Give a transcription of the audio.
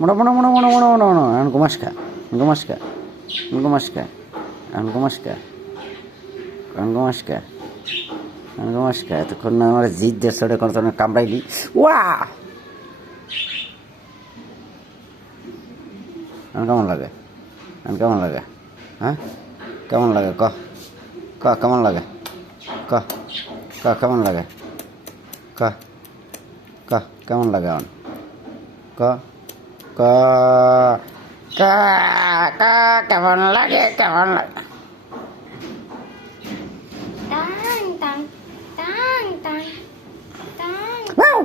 Mono mono mono mono mono mono mono. Angumaska. Angumaska. Angumaska. Angumaska. Angumaska. Angumaska. এতক্ষণ না আমার জিদ দিয়ে সরে কোনো ধরনের কামড়াইলি ওয়া কেমন লাগে কেমন লাগে হ্যাঁ কেমন লাগে ক ক কেমন লাগে ক ক কেমন লাগে ক ক কেমন লাগে আমার ক ক ক ক কেমন লাগে কেমন লাগে Tang tang tang tang tang. Wow!